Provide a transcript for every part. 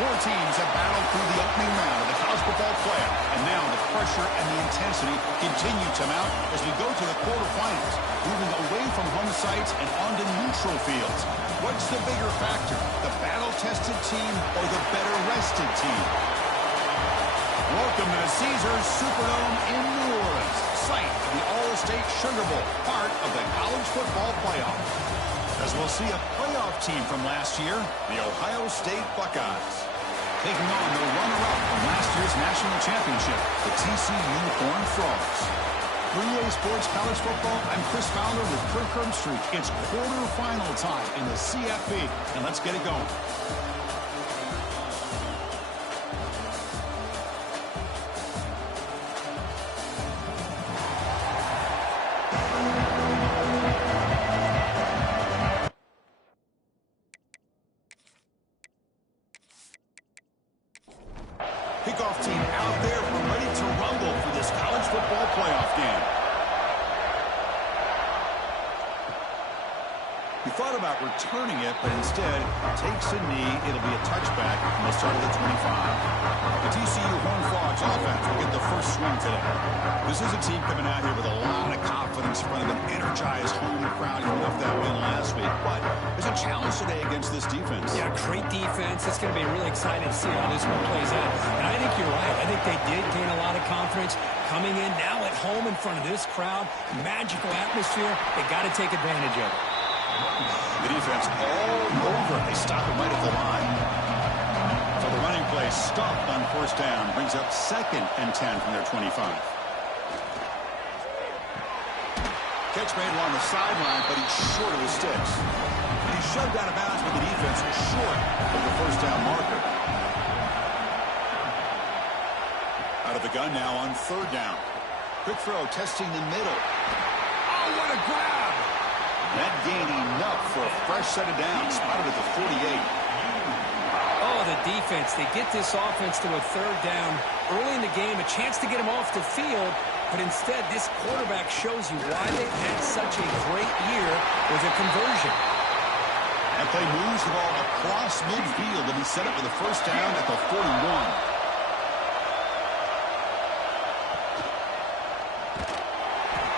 Four teams have battled through the opening round of the college football playoff, and now the pressure and the intensity continue to mount as we go to the quarterfinals, moving away from home sites and onto neutral fields. What's the bigger factor, the battle-tested team or the better-rested team? Welcome to the Caesars Superdome in New Orleans, site of the All-State Sugar Bowl, part of the college football playoff. As we'll see a playoff team from last year, the Ohio State Buckeyes, taking on the runner-up from last year's national championship, the TCU Horned Frogs. For EA Sports College Football, I'm Chris Fowler with Kirk Herbstreit. It's quarterfinal time in the CFB, and let's get it going. Kickoff team out there, we're ready to rumble for this college football playoff game. He thought about returning it, but instead takes a knee. It'll be a touchback, and they'll start at the 25. The TCU Horned Frogs offense will get the first swing today. This is a team coming out here with a lot of confidence in front of an energized home crowd coming off that win last week. But there's a challenge today against this defense. Yeah, great defense. It's going to be really exciting to see how this one plays out. And I think you're right. I think they did gain a lot of confidence coming in now at home in front of this crowd. Magical atmosphere. They got to take advantage of it. The defense all over. They stop it right at the line. So the running play stopped on first down. Brings up 2nd and 10 from their 25. Catch made along the sideline, but he's short of the sticks. And he's shoved out of bounds, but the defense is short of the first down marker. Out of the gun now on 3rd down. Quick throw, testing the middle. Oh, what a grab! That gained enough for a fresh set of downs. Spotted at the 48. Oh, the defense. They get this offense to a 3rd down early in the game, a chance to get them off the field. But instead, this quarterback shows you why they've had such a great year with a conversion. That play moves the ball across midfield, and he set up with a first down at the 41.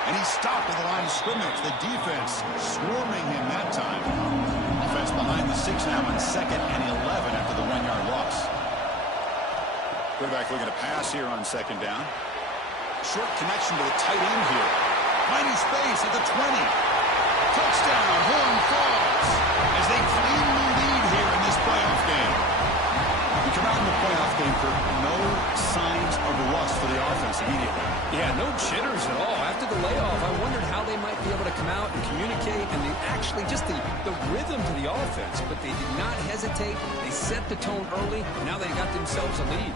And he stopped at the line of scrimmage. The defense swarming him that time. Offense behind the 6 now on 2nd and 11 after the 1-yard loss. Quarterback looking to pass here on 2nd down. Short connection to the tight end here. Finding space at the 20. Touchdown, Horned Frogs, as they claim the lead here in this playoff game. We come out in the playoff game for no signs of rust for the offense immediately. Yeah, no jitters at all. After the layoff, I wondered how they might be able to come out and communicate and actually just the rhythm to the offense. But they did not hesitate. They set the tone early. Now they got themselves a lead.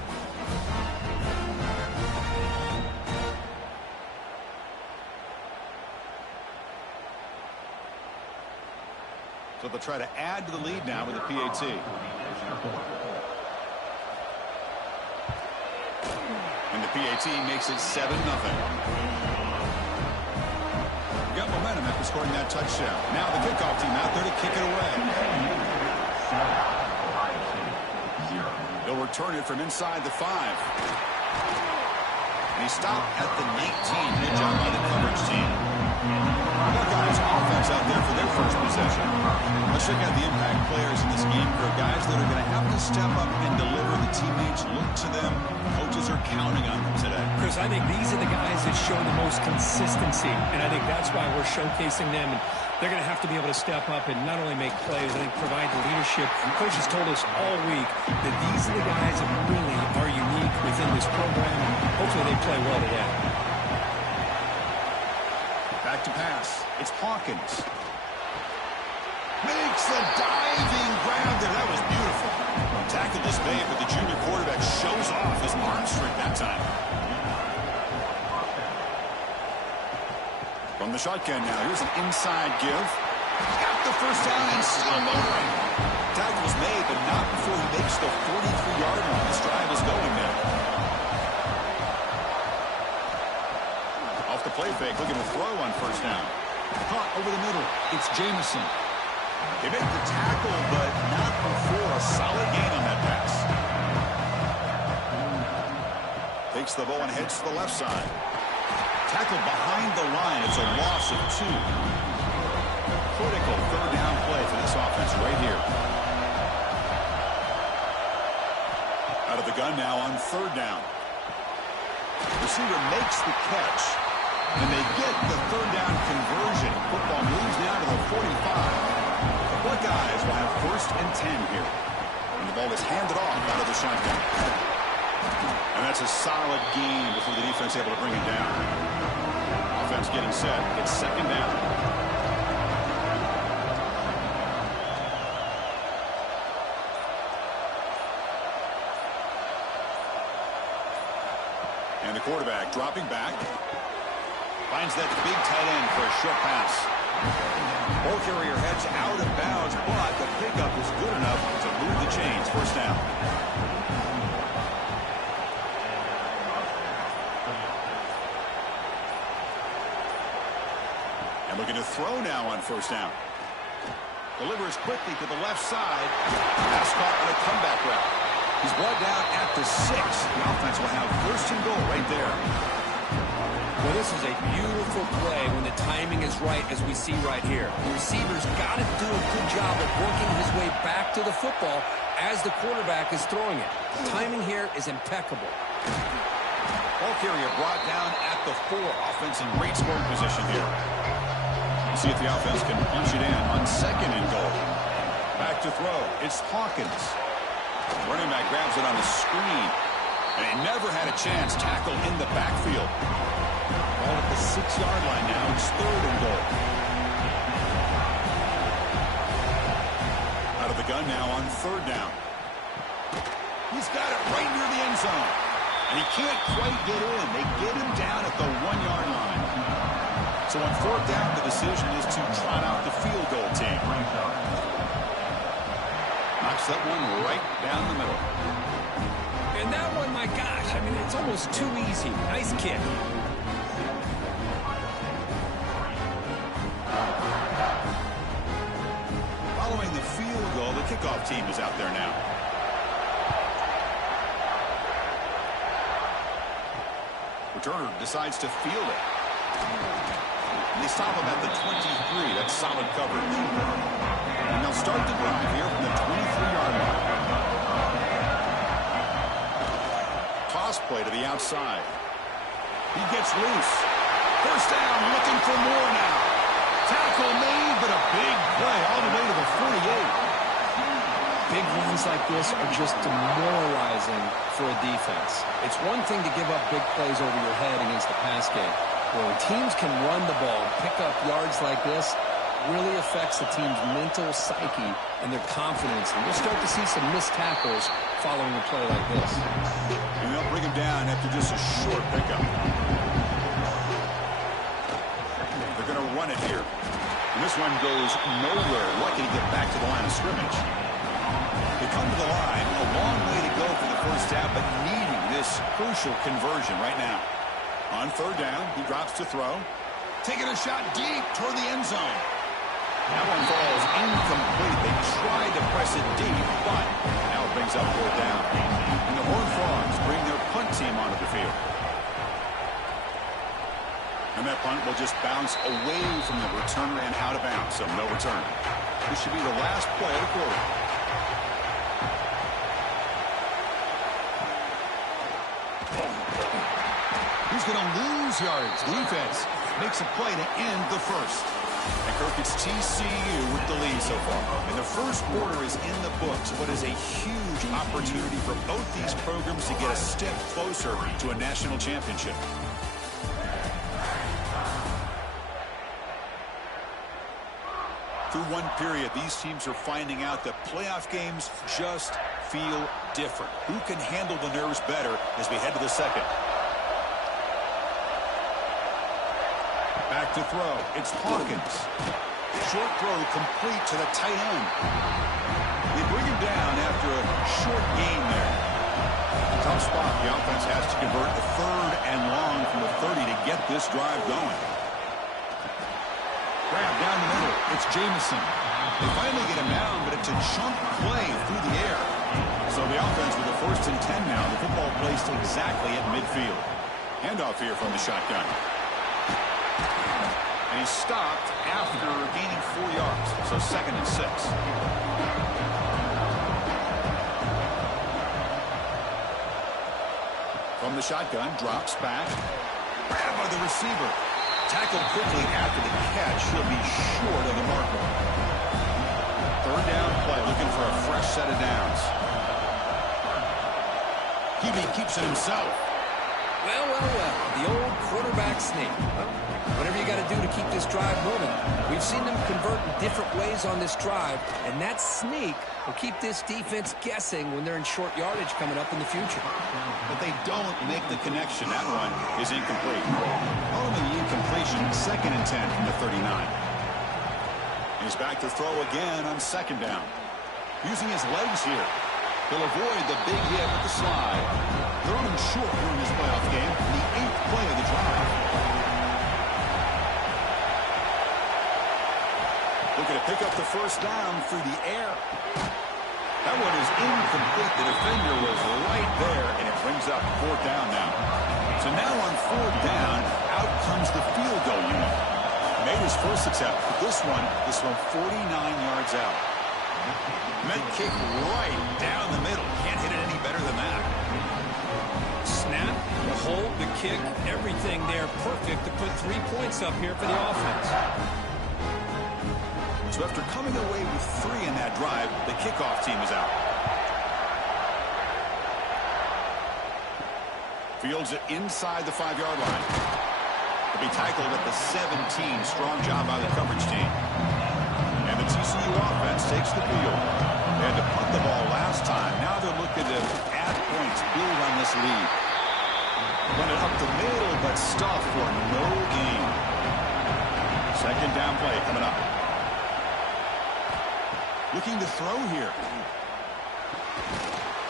So they'll try to add to the lead now with the PAT. And the PAT makes it 7-0. Got momentum after scoring that touchdown. Now the kickoff team out there to kick it away. They'll return it from inside the 5. And he stopped at the 19. Good job by the coverage team. Buckeyes offense out there for their first possession. Let's check out the impact players in this game for guys that are going to have to step up and deliver. The teammates look to them. Coaches are counting on them today. Chris, I think these are the guys that show the most consistency, and I think that's why we're showcasing them. And they're going to have to be able to step up and not only make plays, I think provide the leadership. Coach has told us all week that these are the guys that really are unique within this program. Hopefully they play well today. Back to pass. It's Hawkins. Makes the diving grab there. That was beautiful. Tackle dismayed, but the junior quarterback shows off his arm strength that time. From the shotgun now, here's an inside give. Got the first down and still motoring. Tackle's made, but not before he makes the 43-yard line. This drive is going now. Off the play fake, looking to throw on first down. Caught over the middle. It's Jamison. They make the tackle, but not before a solid gain on that pass. takes the ball and heads to the left side. Tackled behind the line. It's a loss of 2. Critical third down play for this offense right here. Out of the gun now on third down. Receiver makes the catch, and they get the third down conversion. Football moves now to the 45. The Buckeyes will have 1st and 10 here. And the ball is handed off out of the shotgun. And that's a solid gain before the defense able to bring it down. Offense getting set. It's 2nd down. And the quarterback dropping back. Finds that big tight end for a short pass. Ball carrier heads out of bounds, but the pickup is good enough to move the chains. 1st down. And looking to throw now on 1st down. Delivers quickly to the left side. Pass caught on a comeback route. He's brought down at the 6. The offense will have 1st and goal right there. Well, this is a beautiful play when the timing is right, as we see right here. The receiver's got to do a good job of working his way back to the football as the quarterback is throwing it. The timing here is impeccable. Ball carrier brought down at the 4. Offense in great scoring position here. We'll see if the offense can punch it in on 2nd and goal. Back to throw. It's Hawkins. Running back grabs it on the screen. And he never had a chance. Tackle in the backfield. Ball at the 6-yard line now. It's 3rd and goal. Out of the gun now on 3rd down. He's got it right near the end zone. And he can't quite get in. They get him down at the 1-yard line. So on 4th down, the decision is to trot out the field goal team. Knocks that one right down the middle. And that one, my gosh, I mean, it's almost too easy. Nice kick. Following the field goal, the kickoff team is out there now. Returner decides to field it. They stop him at the 23. That's solid coverage. And they'll start the drive here from the 23-yard line. Toss play to the outside. He gets loose. 1st down, looking for more now. Tackle made, but a big play all the way to the 48. Big runs like this are just demoralizing for a defense. It's one thing to give up big plays over your head against the pass game. When teams can run the ball and pick up yards like this, really affects the team's mental psyche and their confidence. And we'll start to see some missed tackles following a play like this. And they'll bring him down after just a short pickup. They're going to run it here. And this one goes nowhere. Lucky to get back to the line of scrimmage. They come to the line. A long way to go for the 1st down, but needing this crucial conversion right now. On 3rd down, he drops to throw. Taking a shot deep toward the end zone. That one falls incomplete. They tried to press it deep, but now it brings up 4th down. And the Horned Frogs bring their punt team onto the field. And that punt will just bounce away from the returner and out of bounds, so no return. This should be the last play of the quarter. He's going to lose yards. Defense makes a play to end the 1st. And Kirk, it's TCU with the lead so far. And the 1st quarter is in the books. What is a huge opportunity for both these programs to get a step closer to a national championship. Through one period, these teams are finding out that playoff games just feel different. Who can handle the nerves better as we head to the 2nd? Back to throw. It's Hawkins. Short throw complete to the tight end. They bring him down after a short gain there. Tough spot. The offense has to convert the 3rd and long from the 30 to get this drive going. Grab down the middle. It's Jamison. They finally get him down, but it's a chunk play through the air. So the offense with a 1st and 10 now. The football placed exactly at midfield. Handoff here from the shotgun. And he's stopped after gaining 4 yards. So 2nd and 6. From the shotgun, drops back. Grabbed by the receiver. Tackled quickly after the catch. He'll be short of the marker. 3rd down play, looking for a fresh set of downs. QB keeps it himself. Well, the old quarterback sneak. Well, whatever you got to do to keep this drive moving. We've seen them convert in different ways on this drive, and that sneak will keep this defense guessing when they're in short yardage coming up in the future. But they don't make the connection. That one is incomplete. Following the incompletion, 2nd and 10 from the 39. He's back to throw again on 2nd down. Using his legs here. He'll avoid the big hit with the slide. 3rd and short here in this playoff game. The 8th play of the drive. Looking to pick up the 1st down through the air. That one is incomplete. The defender was right there, and it brings up 4th down now. So now on 4th down, out comes the field goal unit. Made his first attempt, but this one 49 yards out. Meant kick right down the middle. Can't hit it any better than that. Snap, the hold, the kick, everything there perfect to put 3 points up here for the offense. So after coming away with 3 in that drive, the kickoff team is out. Fields it inside the 5-yard line. He'll be tackled at the 17. Strong job by the coverage team. And the TCU offense takes the field. They had to punt the ball last time. Now they're looking to add points, build on this lead. Run it up the middle, but stuff for no gain. 2nd down play coming up. Looking to throw here.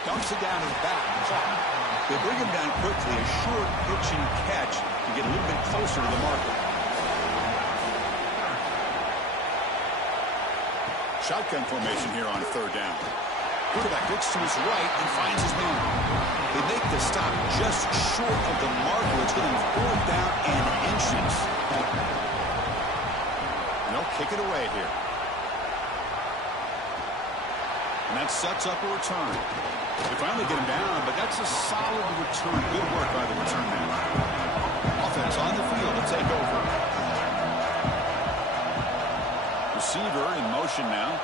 Dumps it down to the back. They bring him down quickly. A short pitch and catch to get a little bit closer to the marker. Shotgun formation here on 3rd down. Quarterback looks to his right and finds his man. They make the stop just short of the marker. It's going to be 4th down and inches. And they'll kick it away here. And that sets up a return. They finally get him down, but that's a solid return. Good work by the return man. Offense on the field to take over. Receiver in motion now.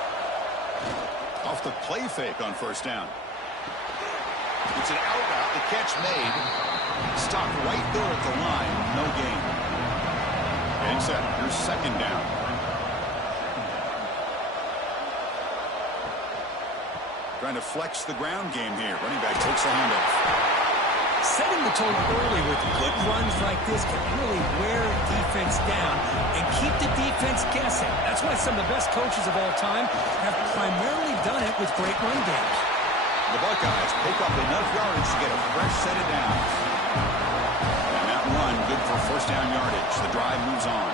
Off the play fake on 1st down. It's an out route. The catch made. Stopped right there at the line. No gain. Getting set. Here's 2nd down. Trying to flex the ground game here. Running back takes the handoff. Setting the tone early with good runs like this can really wear defense down and keep the defense guessing. That's why some of the best coaches of all time have primarily done it with great run games. The Buckeyes pick up enough yardage to get a fresh set of downs. And that run good for 1st down yardage. The drive moves on.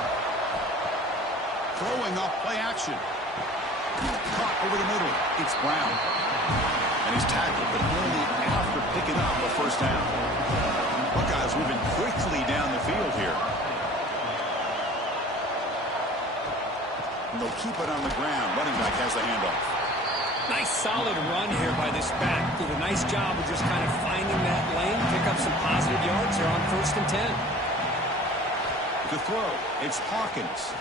Throwing off play action. Caught over the middle. It's Brown. And he's tackled, but only after picking up a 1st down. Buckeyes moving quickly down the field here. And they'll keep it on the ground. Running back has the handoff. Nice solid run here by this back. Did a nice job of just kind of finding that lane, pick up some positive yards here on 1st and 10. To throw, it's Hawkins.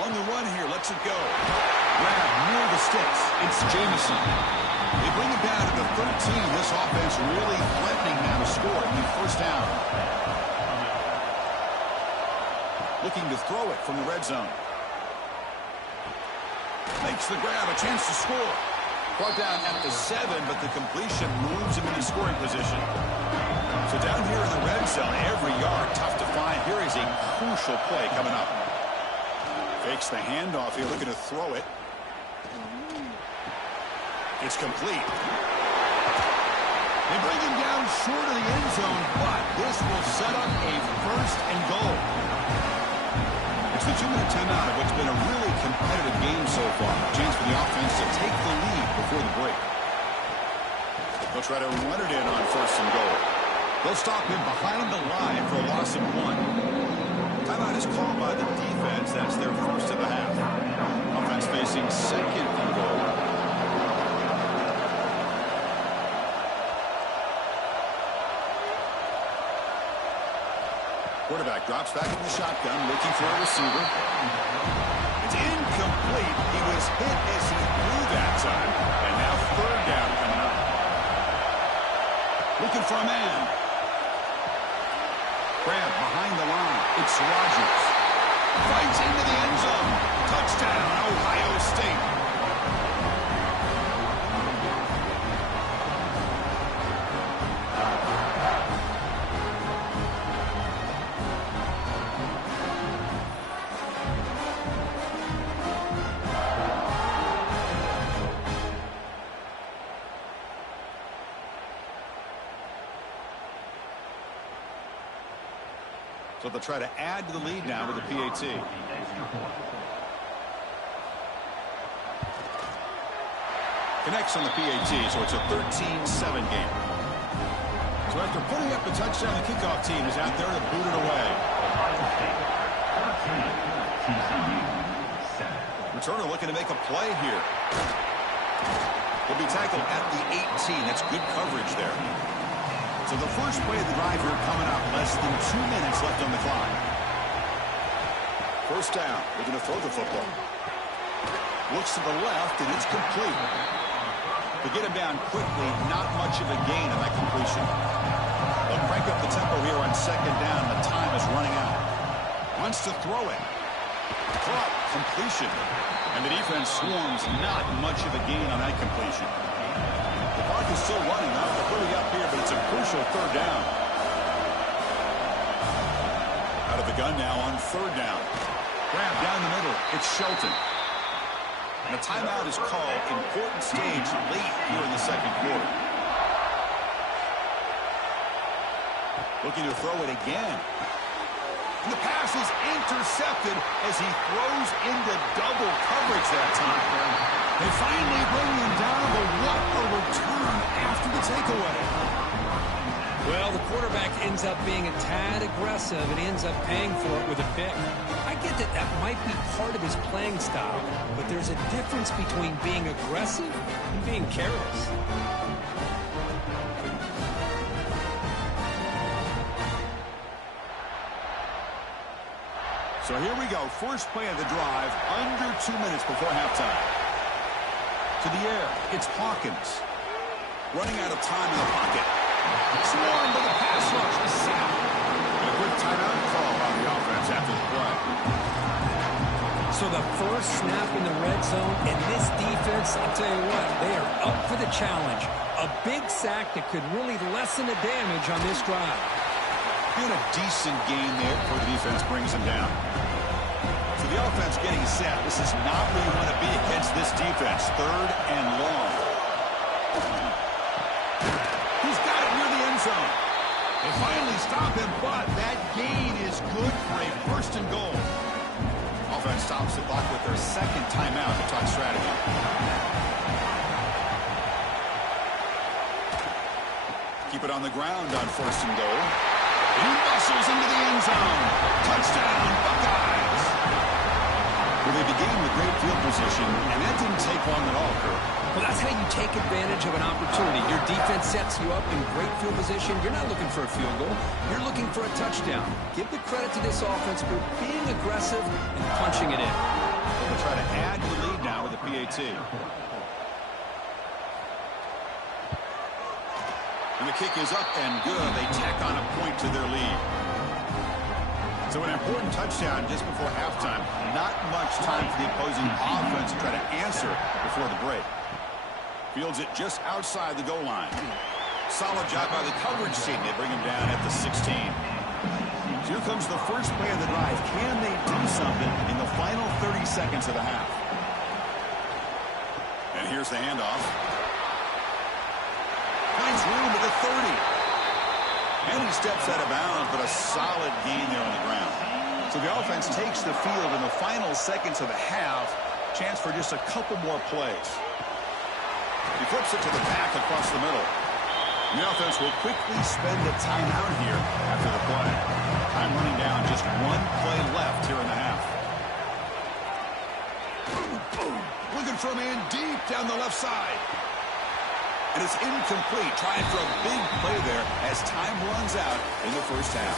On the run here, lets it go. Grab near the sticks. It's Jamison. They bring it down to the 13. This offense really threatening now to score. New 1st down. Looking to throw it from the red zone. Makes the grab, a chance to score. Brought down at the 7, but the completion moves him into scoring position. So down here in the red zone, every yard tough to find. Here is a crucial play coming up. Fakes the handoff here, looking to throw it. It's complete. They bring him down short of the end zone, but this will set up a 1st and goal. It's the 2-minute timeout of what's been a really competitive game so far. Chance for the offense to take the lead before the break. They'll try to run it in on 1st and goal. They'll stop him behind the line for a loss of 1. Timeout is called by the defense. That's their first of the half. Offense facing 2nd and goal. Quarterback drops back in the shotgun, looking for a receiver. It's incomplete. He was hit as he threw that time. And now 3rd down coming up. Looking for a man. Grab behind the line. It's Rodgers. Fights into the end zone. Touchdown, Ohio State. So they'll try to add to the lead now with the PAT. Connects on the PAT, so it's a 13-7 game. So after putting up the touchdown, the kickoff team is out there to boot it away. Returner looking to make a play here. He'll be tackled at the 18. That's good coverage there. So the first play of the drive here coming up. Less than 2 minutes left on the clock. 1st down. They're going to throw the football. Looks to the left, and it's complete. To get him down quickly, not much of a gain on that completion. They'll crank up the tempo here on 2nd down. The time is running out. Wants to throw it. Caught. Completion. And the defense swarms. Not much of a gain on that completion. The clock is still running. They're hurry up here, but it's a crucial 3rd down. Out of the gun now on 3rd down. Grab down the middle. It's Shelton. And a timeout is called. Important stage late here in the 2nd quarter. Looking to throw it again. And the pass is intercepted as he throws into double coverage that time. They finally bring him down, but what a return after the takeaway. Well, the quarterback ends up being a tad aggressive, and he ends up paying for it with a pick. I get that that might be part of his playing style, but there's a difference between being aggressive and being careless. So here we go. First play of the drive, under 2 minutes before halftime. To the air, it's Hawkins. Running out of time in the pocket. Swarmed by the pass rush. The sack. And a quick timeout call on the offense after the play. So the first snap in the red zone, and this defense, I'll tell you what, they are up for the challenge. A big sack that could really lessen the damage on this drive. Been a decent gain there before the defense brings him down. So the offense getting set. This is not where you want to be against this defense. 3rd and long. He's got it near the end zone. They finally stop him, but that gain is good for a 1st and goal. Offense stops the clock with their 2nd timeout to talk strategy. Keep it on the ground on 1st and goal. He muscles into the end zone. Touchdown, Buckeyes. Well, they began with great field position, and that didn't take long at all, Kurt. Well, that's how you take advantage of an opportunity. Your defense sets you up in great field position. You're not looking for a field goal. You're looking for a touchdown. Give the credit to this offense for being aggressive and punching it in. They'll try to add to the lead now with the PAT. And the kick is up and good. They tack on a point to their lead. So an important touchdown just before halftime. Not much time for the opposing offense to try to answer before the break. Fields it just outside the goal line. Solid job by the coverage team. They bring him down at the 16. So here comes the first play of the drive. Can they do something in the final 30 seconds of the half? And here's the handoff. Finds room at the 30. And he steps out of bounds, but a solid gain there on the ground. So the offense takes the field in the final seconds of the half. Chance for just a couple more plays. He flips it to the back across the middle. The offense will quickly spend a timeout here after the play. Time running down, just one play left here in the half. Looking for a man deep down the left side. And it's incomplete, trying for a big play there as time runs out in the first half.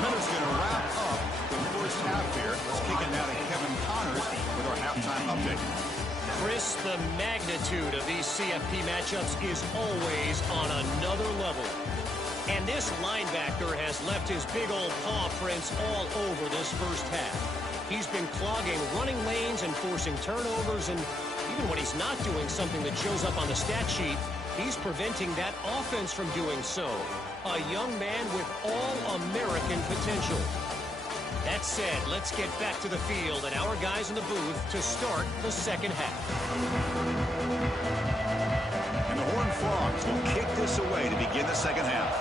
Miller's going to wrap up the first half here. Let's kick it now to Kevin Connors with our halftime update. Chris, the magnitude of these CFP matchups is always on another level. And this linebacker has left his big old paw prints all over this first half. He's been clogging running lanes and forcing turnovers, and even when he's not doing something that shows up on the stat sheet, he's preventing that offense from doing so. A young man with all-American potential. That said, let's get back to the field and our guys in the booth to start the second half. And the Horned Frogs will kick this away to begin the second half.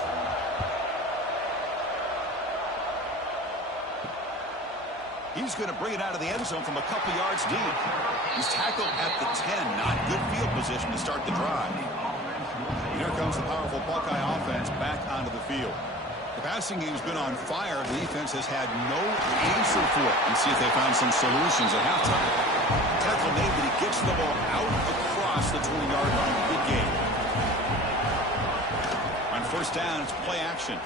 He's going to bring it out of the end zone from a couple yards deep. He's tackled at the 10. Not good field position to start the drive. Here comes the powerful Buckeye offense back onto the field. The passing game's been on fire. The defense has had no answer for it. And see if they found some solutions at halftime. Tackle made, but he gets the ball out across the 20-yard line. Good game. On first down, it's play action.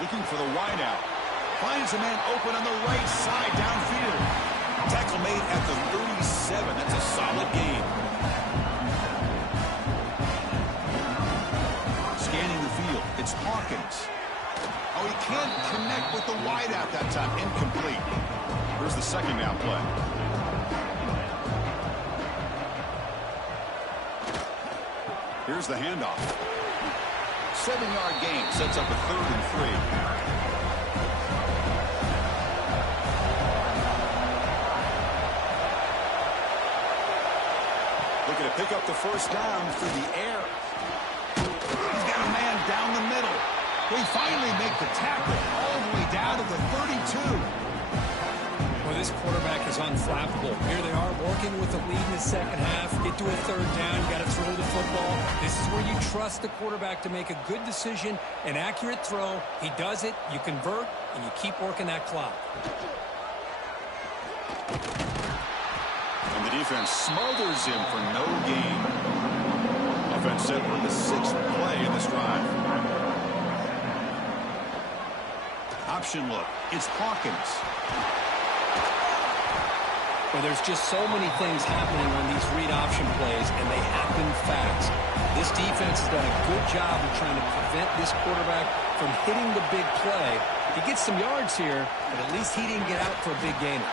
Looking for the wideout. Finds a man open on the right side downfield. Tackle made at the 37. That's a solid game. Scanning the field. It's Hawkins. Oh, he can't connect with the wideout that time. Incomplete. Here's the second down play. Here's the handoff. 7-yard gain sets up a 3rd and 3. Looking to pick up the first down through the air. He's got a man down the middle. They finally make the tackle all the way down to the 32. Well, this quarterback is unflappable. Here they are working with the lead in the second half. Get to a 3rd down. You got to throw the football. This is where you trust the quarterback to make a good decision, an accurate throw. He does it, you convert, and you keep working that clock. And the defense smothers him for no gain. Offense set for the 6th play in this drive. Option look. It's Hawkins. Well, there's just so many things happening on these read option plays, and they happen fast. This defense has done a good job of trying to prevent this quarterback from hitting the big play. He gets some yards here, but at least he didn't get out for a big gainer.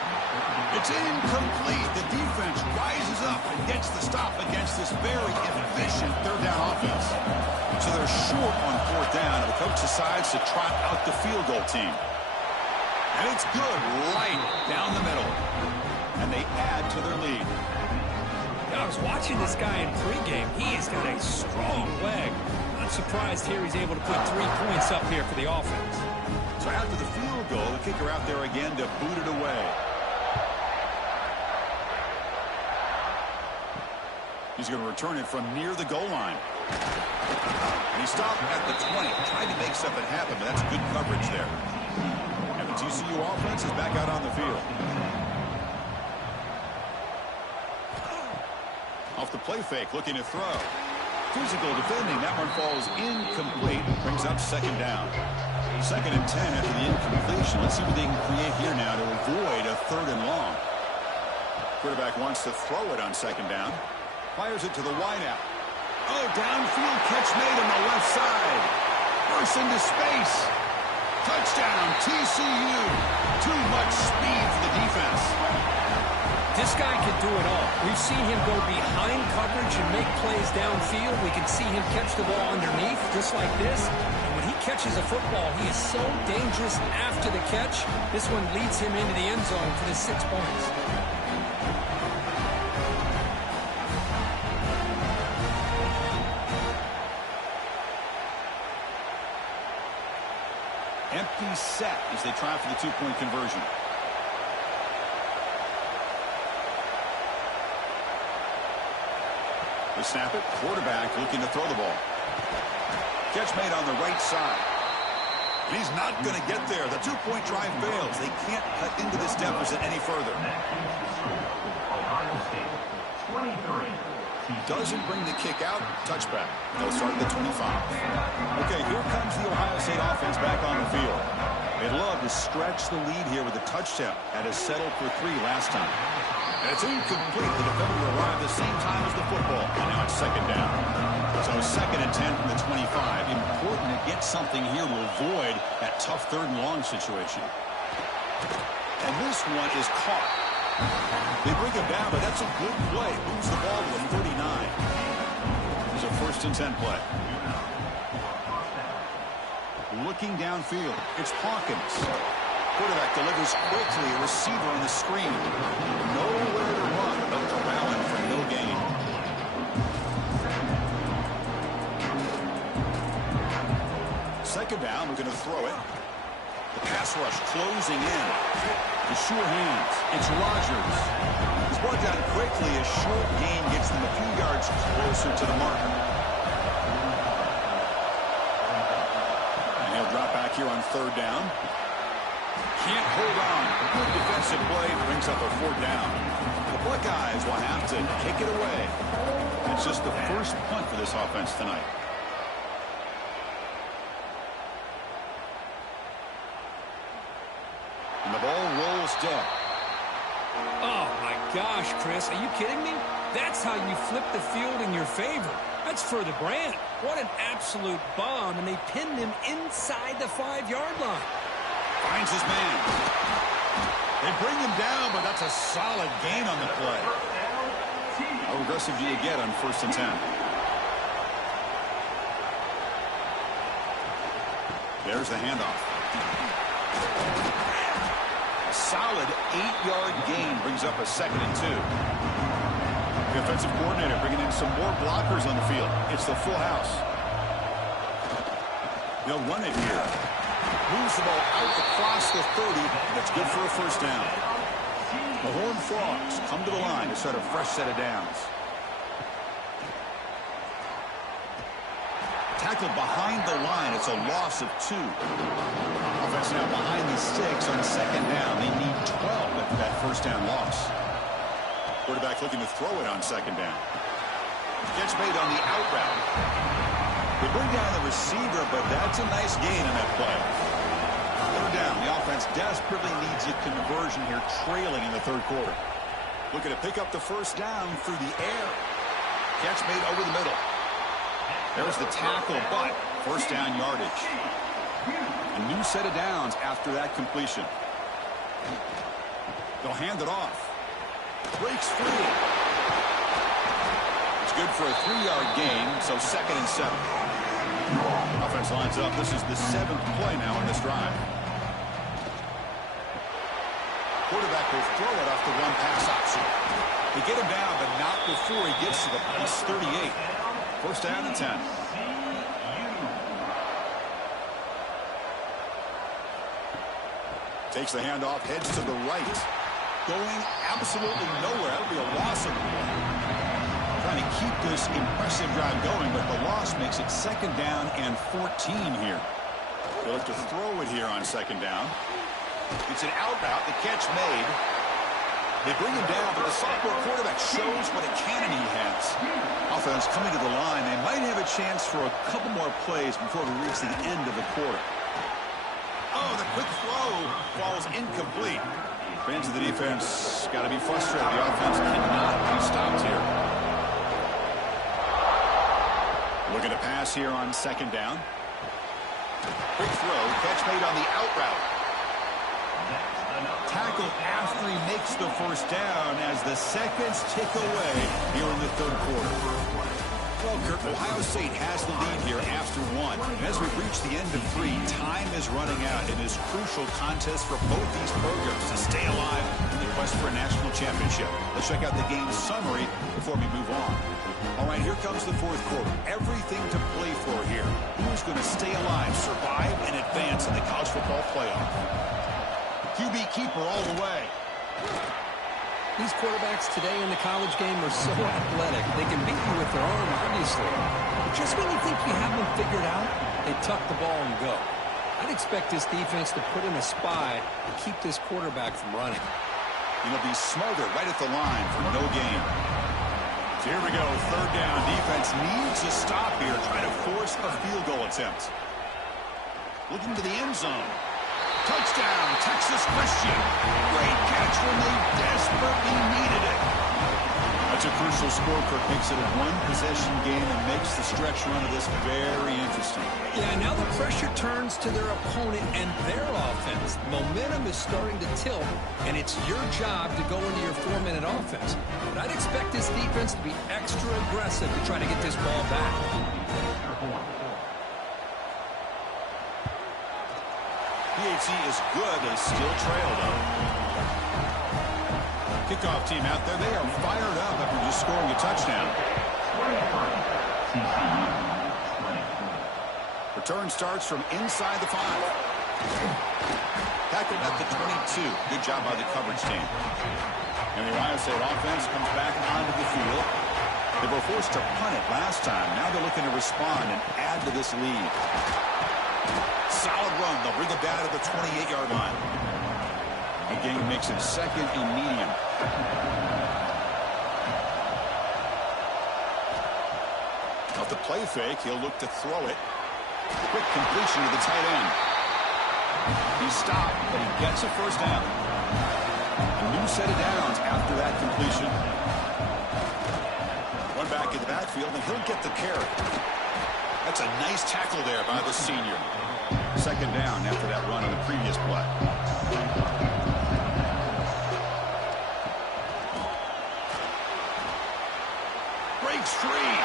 It's incomplete. The defense rises up and gets the stop against this very efficient 3rd down offense. So they're short on 4th down, and the coach decides to trot out the field goal team. And it's good right down the middle. And they add to their lead. I was watching this guy in pregame. He has got a strong leg. Not surprised here he's able to put 3 points up here for the offense. So after the field goal, the kicker out there again to boot it away. He's going to return it from near the goal line. And he stopped at the 20, trying to make something happen, but that's good coverage there. And the TCU offense is back out on the field. Off the play fake, looking to throw. Physical defending, that one falls incomplete. Brings up 2nd down. 2nd and 10 after the incompletion. Let's see what they can create here now to avoid a 3rd and long. Quarterback wants to throw it on 2nd down. Fires it to the wideout. Oh, downfield catch made on the left side. Bursts into space. Touchdown, TCU. Too much speed for the defense. This guy can do it all. We've seen him go behind coverage and make plays downfield. We can see him catch the ball underneath, just like this. And when he catches a football, he is so dangerous after the catch. This one leads him into the end zone for the 6 points. Empty set as they try for the 2-point conversion. They snap it. Quarterback looking to throw the ball. Catch made on the right side. And he's not going to get there. The two-point try fails. They can't cut into this deficit any further. Doesn't bring the kick out. Touchback. They'll start at the 25. Okay, here comes the Ohio State offense back on the field. They'd love to stretch the lead here with a touchdown. Had us settled for 3 last time. And it's incomplete. The defender arrived the same time as the football. And now it's second down. So 2nd and 10 from the 25. Important to get something here to avoid that tough 3rd and long situation. And this one is caught. They bring him down, but that's a good play. Moves the ball to the 39. It's a 1st and 10 play. Looking downfield. It's Hawkins. Quarterback delivers quickly. A receiver on the screen. Nowhere to run. They'll corral him for no gain. Second down. We're going to throw it. The pass rush closing in. The sure hands. It's Rodgers. He's brought down quickly. A short gain gets them a few yards closer to the marker. And he'll drop back here on 3rd down. Can't hold on. A good defensive play brings up a 4th down. The Buckeyes will have to kick it away. It's just the first punt for this offense tonight. And the ball rolls dead. Oh, my gosh, Chris. Are you kidding me? That's how you flip the field in your favor. That's for the brand. What an absolute bomb, and they pinned him inside the 5-yard line. Finds his man. They bring him down, but that's a solid gain on the play. How aggressive do you get on 1st and 10? There's the handoff. A solid 8-yard gain brings up a 2nd and 2. The offensive coordinator bringing in some more blockers on the field. It's the full house. They'll run it here. Moves the ball out across the 30. That's good for a 1st down. The Horned Frogs come to the line to start a fresh set of downs. Tackled behind the line. It's a loss of 2. Offense now behind the 6 on 2nd down. They need 12 after that 1st down loss. Quarterback looking to throw it on 2nd down. Gets made on the out route. They bring down the receiver, but that's a nice gain on that play. 3rd down. The offense desperately needs a conversion here, trailing in the 3rd quarter. Looking to pick up the 1st down through the air. Catch made over the middle. There's the tackle, but 1st down yardage. A new set of downs after that completion. They'll hand it off. Breaks free. It's good for a 3-yard gain, so 2nd and 7. Offense lines up. This is the 7th play now in this drive. Quarterback will throw it off the one pass option. They get him down, but not before he gets to the base 38. 1st down and 10. Takes the handoff, heads to the right. Going absolutely nowhere. That'll be a loss of the ball. Trying to keep this impressive drive going, but the loss makes it 2nd down and 14 here. They'll have to throw it here on 2nd down. It's an out route. The catch made. They bring him down, but the sophomore quarterback shows what a cannon he has. Offense coming to the line. They might have a chance for a couple more plays before we reach the end of the quarter. Oh, the quick throw falls incomplete. Fans of the defense got to be frustrated. The offense cannot be stopped here. Looking to pass here on 2nd down. Quick throw. Catch made on the out route. Tackle after he makes the 1st down as the seconds tick away here in the 3rd quarter. Well, Kurt, Ohio State has the lead here after 1. And as we reach the end of 3, time is running out in this crucial contest for both these programs to stay alive in the quest for a national championship. Let's check out the game summary before we move on. All right, here comes the 4th quarter. Everything to play for here. Who's going to stay alive, survive, and advance in the college football playoff? QB keeper all the way. These quarterbacks today in the college game are so athletic. They can beat you with their arm, obviously. But just when you think you have them figured out, they tuck the ball and go. I'd expect this defense to put in a spy and keep this quarterback from running. He'll be smothered right at the line for no gain. So here we go, third down. Defense needs a stop here, trying to force a field goal attempt. Looking to the end zone. Touchdown, Texas Christian. Great catch when they desperately needed it. That's a crucial score. Kirk makes it a one-possession game and makes the stretch run of this very interesting. Yeah, now the pressure turns to their opponent and their offense. Momentum is starting to tilt, and it's your job to go into your 4-minute offense. But I'd expect this defense to be extra aggressive to try to get this ball back. PAT is good. They still trail, though. Kickoff team out there. They are fired up after just scoring a touchdown. Return starts from inside the 5. Tackled at the 22. Good job by the coverage team. And the Ohio State offense comes back onto the field. They were forced to punt it last time. Now they're looking to respond and add to this lead. Solid run. They'll bring it down to the 28-yard line. The game makes it second and medium. Off the play fake, he'll look to throw it. Quick completion to the tight end. He's stopped, but he gets a first down. A new set of downs after that completion. One back in the backfield, and he'll get the carry. That's a nice tackle there by the senior. Second down after that run on the previous play. Breaks free.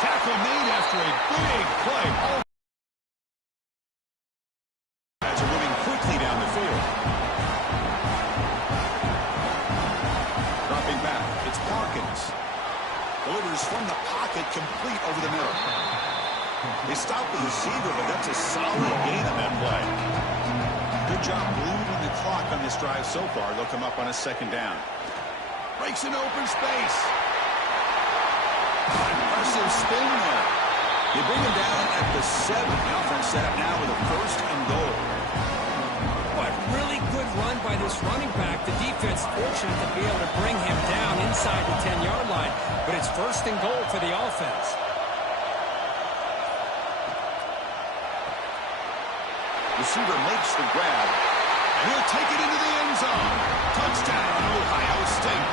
Tackle made after a big play. As they're moving quickly down the field. Dropping back. It's Hawkins. Delivers from the pocket, complete over the middle. They stop the receiver, but that's a solid gain on that play. Good job bleeding the clock on this drive so far. They'll come up on a second down. Breaks an open space. Impressive spin there. They bring him down at the 7. The offense set up now with a first and goal. But really good run by this running back. The defense fortunate to be able to bring him down inside the 10-yard line. But it's first and goal for the offense. Receiver makes the grab, and he'll take it into the end zone. Touchdown, Ohio State.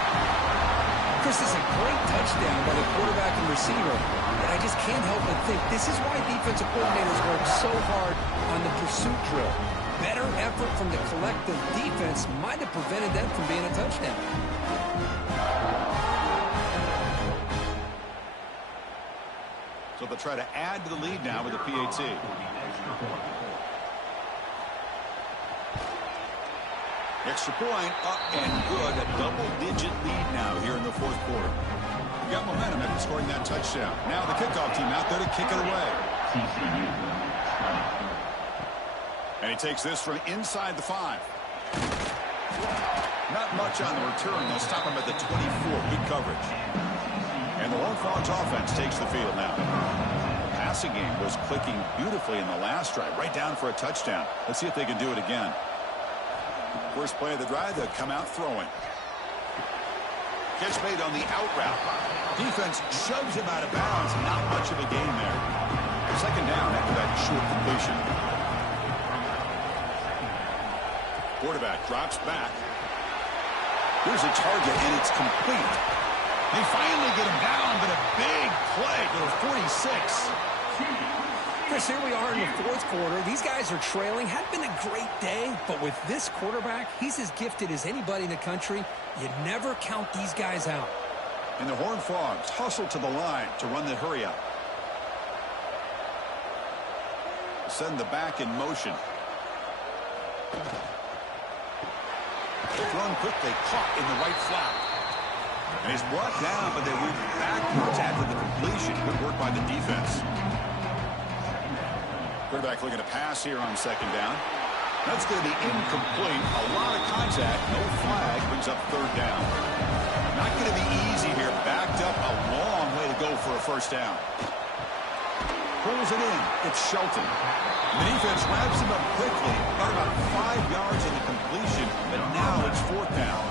Chris, this is a great touchdown by the quarterback and receiver, but I just can't help but think this is why defensive coordinators work so hard on the pursuit drill. Better effort from the collective defense might have prevented that from being a touchdown. So they'll try to add to the lead now with the PAT. Extra point, up and good. A double-digit lead now here in the fourth quarter. You got momentum after scoring that touchdown. Now the kickoff team out there to kick it away. And he takes this from inside the 5. Not much on the return. They'll stop him at the 24. Good coverage. And the Horned Frogs offense takes the field now. The passing game was clicking beautifully in the last drive, right down for a touchdown. Let's see if they can do it again. First play of the drive, they'll come out throwing. Catch made on the out route. Defense shoves him out of bounds. Not much of a gain there. Second down after that short completion. Quarterback drops back. Here's a target, and it's complete. They finally get him down, but a big play to the 46. Chris, here we are in the fourth quarter. These guys are trailing. Had been a great day, but with this quarterback, he's as gifted as anybody in the country. You never count these guys out. And the Horned Frogs hustle to the line to run the hurry-up. Send the back in motion. Thrown quickly, caught in the right flat. And he's brought down, but they move backwards after the completion. Good work by the defense. Quarterback looking to pass here on second down. That's going to be incomplete. A lot of contact. No flag. Brings up third down. Not going to be easy here. Backed up a long way to go for a first down. Pulls it in. It's Shelton. The defense wraps him up quickly. Got about 5 yards in the completion, but now it's fourth down.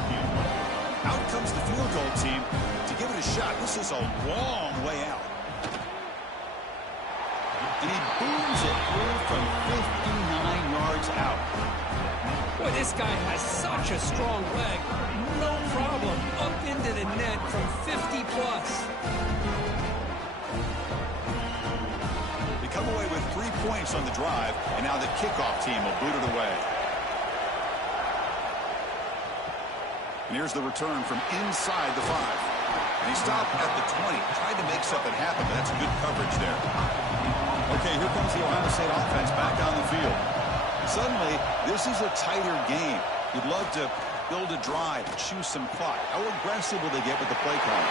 Out comes the field goal team to give it a shot. This is a long way out. And he booms it through from 59 yards out. Boy, this guy has such a strong leg. No problem. Up into the net from 50 plus. They come away with 3 points on the drive, and now the kickoff team will boot it away. And here's the return from inside the 5. And he stopped at the 20. Tried to make something happen, but that's good coverage there. Okay, here comes the Ohio State offense back on the field. Suddenly, this is a tighter game. You'd love to build a drive, choose some clock. How aggressive will they get with the play call?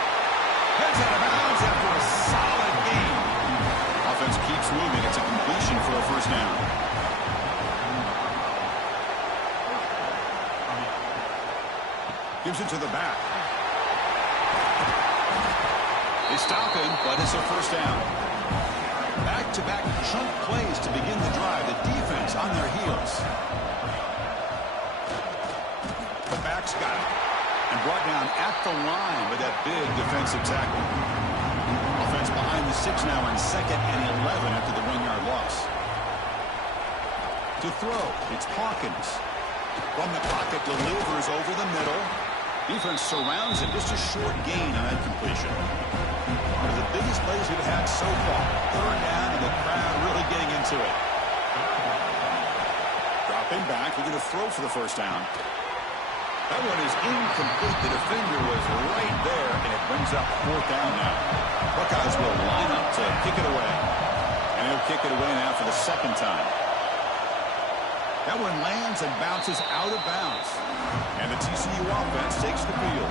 Heads out of bounds after a solid game. Offense keeps moving. It's a completion for a first down. Gives it to the back. They stop him, but it's a first down. Back-to-back chunk plays to begin the drive. The defense on their heels. The back's got it. And brought down at the line with that big defensive tackle. Offense behind the 6 now on 2nd and 11 after the 1-yard loss. To throw, it's Hawkins. From the pocket, delivers over the middle. Defense surrounds him. Just a short gain on that completion. One of the biggest plays we've had so far. Third down, and the crowd really getting into it. Dropping back. We're going to throw for the first down. That one is incomplete. The defender was right there, and it brings up fourth down now. Buckeyes will line up to kick it away. And he'll kick it away now for the second time. That one lands and bounces out of bounds. And the TCU offense takes the field.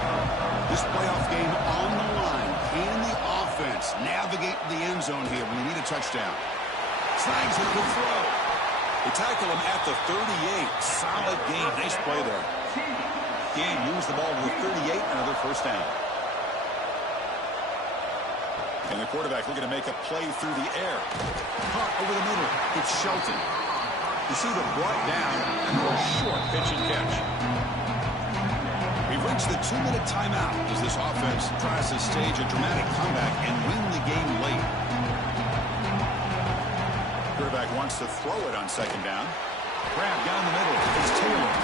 This playoff game on the line. Can the offense navigate the end zone here when they need a touchdown? Snags it with throw. They tackle him at the 38. Solid game. Nice play there. Game moves the ball to the 38. Another first down. And the quarterback looking to make a play through the air. Caught over the middle. It's Shelton. Receiver brought down for a short pitch and catch. We've reached the 2-minute timeout as this offense tries to stage a dramatic comeback and win the game late. Quarterback wants to throw it on second down. Grab down the middle. It's Taylor.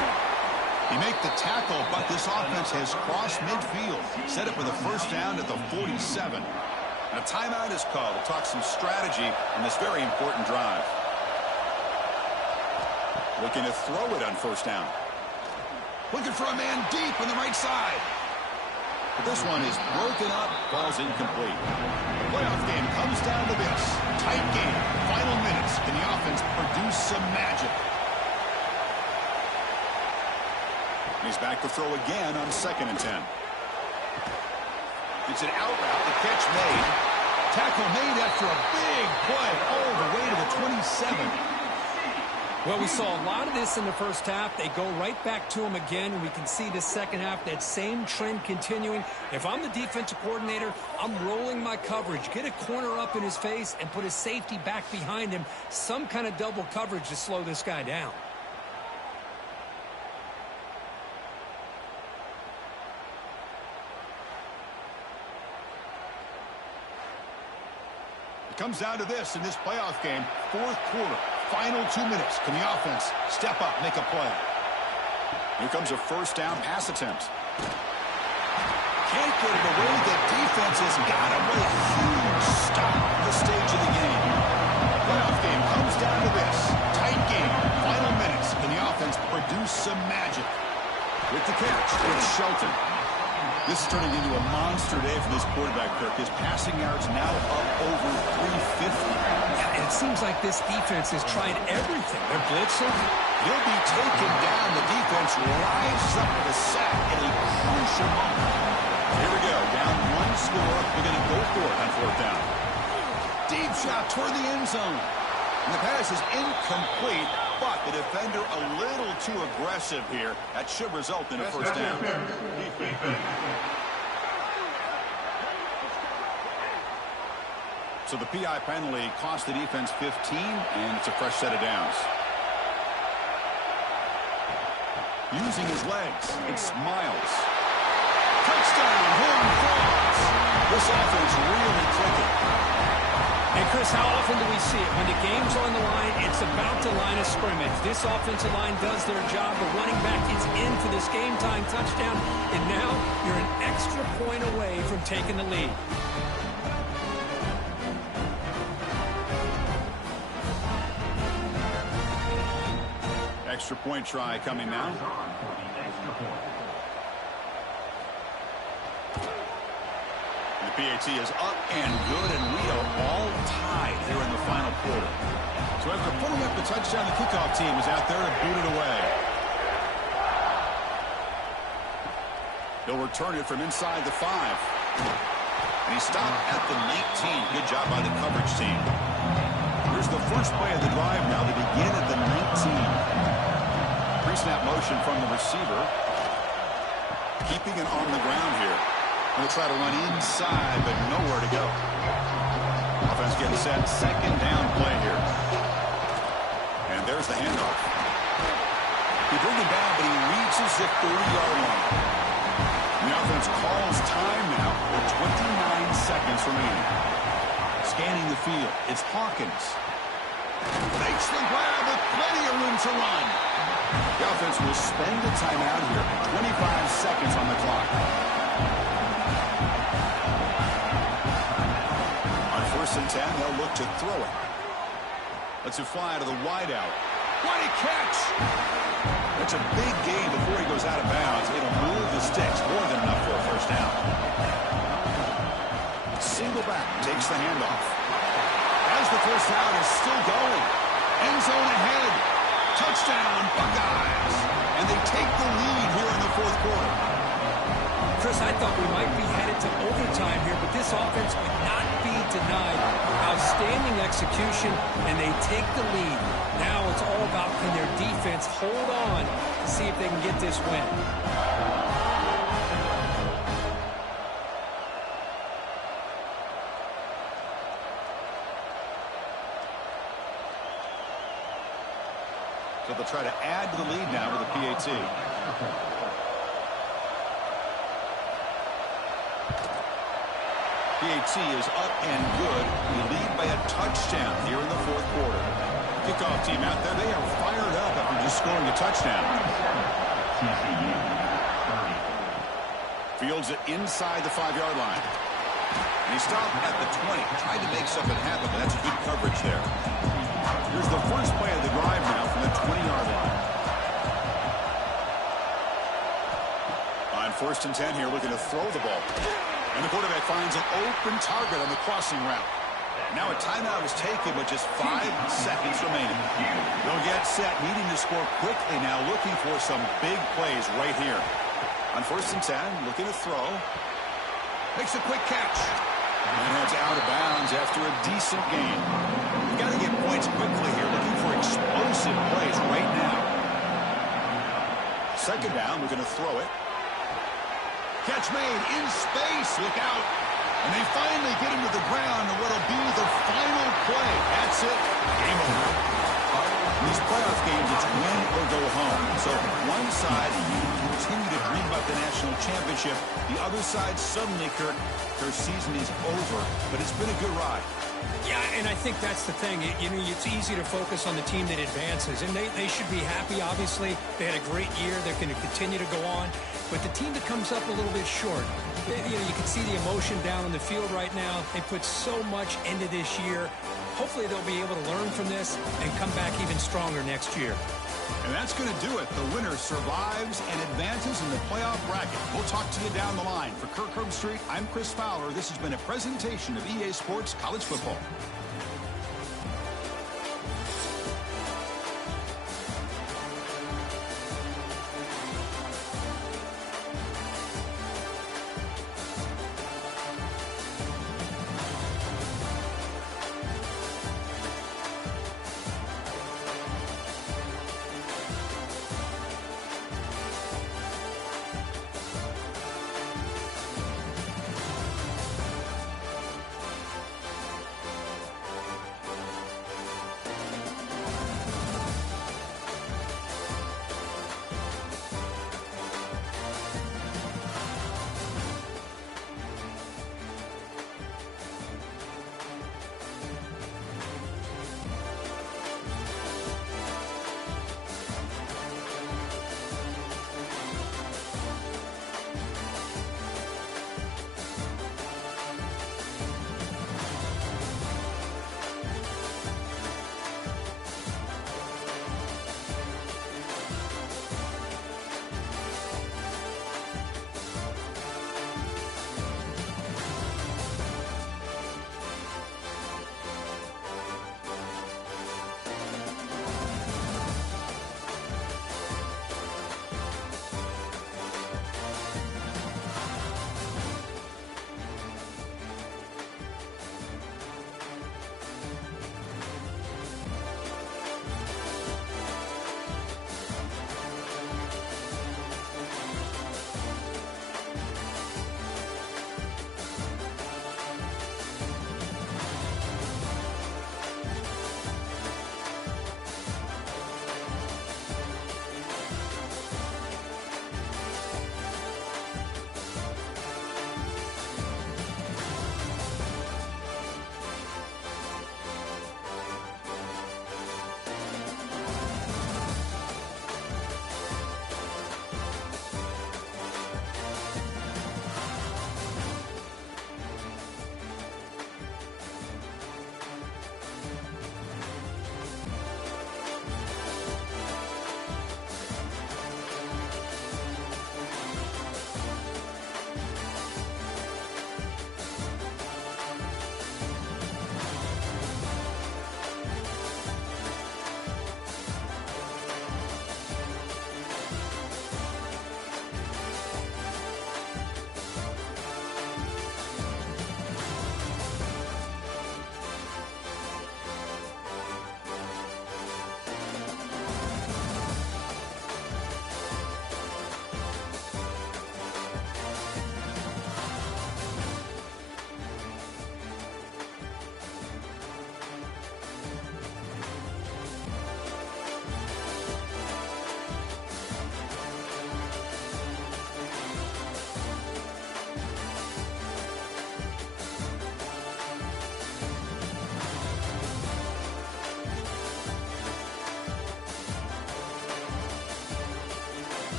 He makes the tackle, but this offense has crossed midfield. Set up for the first down at the 47. And a timeout is called to talk some strategy on this very important drive. Looking to throw it on first down. Looking for a man deep on the right side. But this one is broken up. Ball's incomplete. The playoff game comes down to this. Tight game. Final minutes. Can the offense produce some magic? And he's back to throw again on 2nd and 10. It's an out route. The catch made. Tackle made after a big play all the way to the 27. Well, we saw a lot of this in the first half. They go right back to him again, and we can see the second half, that same trend continuing. If I'm the defensive coordinator, I'm rolling my coverage. Get a corner up in his face and put his safety back behind him. Some kind of double coverage to slow this guy down. It comes down to this in this playoff game. Fourth quarter. Final 2 minutes. Can the offense step up, make a play? Here comes a first down pass attempt. Can't get it away. The defense has got him with a huge stop at the stage of the game. Playoff game comes down to this. Tight game. Final minutes. Can the offense produce some magic? With the catch, it's Shelton. This is turning into a monster day for this quarterback, Kirk. His passing yards now up over 350. Yeah, and it seems like this defense has tried everything. They're blitzing. He'll be taken down. The defense rises up with a sack in a crucial moment. Here we go. Down one score. We're going to go for it on fourth down. Deep shot toward the end zone. And the pass is incomplete. but the defender a little too aggressive here. That should result in a first down. So the PI penalty cost the defense 15, and it's a fresh set of downs. Using his legs, it's Miles. Touchdown, Horn Frogs. This offense really clicking. And Chris, how often do we see it? When the game's on the line, it's about the line of scrimmage. This offensive line does their job. The running back is in for this game-time touchdown, and now you're an extra point away from taking the lead. Extra point try coming now. The PAT is up and good, and we are all tied here in the final quarter. So after putting up the touchdown, the kickoff team is out there and booted away. He'll return it from inside the 5. And he stopped at the 19. Good job by the coverage team. Here's the first play of the drive now. They begin at the 19. Pre-snap motion from the receiver. Keeping it on the ground here. They'll try to run inside, but nowhere to go. Offense getting set. Second down play here. And there's the handoff. He brings it down, but he reaches the 30-yard line. The offense calls time now with 29 seconds remaining. Scanning the field. It's Hawkins. Makes the grab with plenty of room to run. The offense will spend a timeout here. 25 seconds on the clock. On 1st and 10, they'll look to throw it. Lets it fly to the wideout. What a catch! That's a big gain before he goes out of bounds. It'll move the sticks more than enough for a first down. Single back takes the handoff. As the first down is still going. End zone ahead. Touchdown, Buckeyes. And they take the lead here in the 4th quarter. Chris, I thought we might be headed to overtime here, but this offense would not be denied. Outstanding execution, and they take the lead. Now it's all about can their defense hold on to see if they can get this win. So they'll try to add to the lead now with the PAT. PAT is up and good. We lead by a touchdown here in the 4th quarter. Kickoff team out there, they are fired up after just scoring a touchdown. Fields it inside the 5-yard line. And he stopped at the 20. Tried to make something happen, but that's good coverage there. Here's the first play of the drive now from the 20-yard line. On 1st and 10 here, looking to throw the ball. And the quarterback finds an open target on the crossing route. Now a timeout is taken with just 5 seconds remaining. They'll get set, needing to score quickly now, looking for some big plays right here. On 1st and 10, looking to throw. Makes a quick catch. And heads out of bounds after a decent gain. You've got to get points quickly here, looking for explosive plays right now. 2nd down, we're going to throw it. Catch made in space. Look out. And they finally get him to the ground in what'll be the final play. That's it. Game over. In these playoff games, it's win or go home. So one side, you continue to dream about the national championship. The other side, suddenly, Kirk, their season is over. But it's been a good ride. Yeah, and I think that's the thing. It's easy to focus on the team that advances, and they should be happy, obviously. They had a great year. They're going to continue to go on. But the team that comes up a little bit short, you can see the emotion down on the field right now. They put so much into this year. Hopefully they'll be able to learn from this and come back even stronger next year. And that's going to do it. The winner survives and advances in the playoff bracket. We'll talk to you down the line. For Kirk Herbstreit, I'm Chris Fowler. This has been a presentation of EA Sports College Football.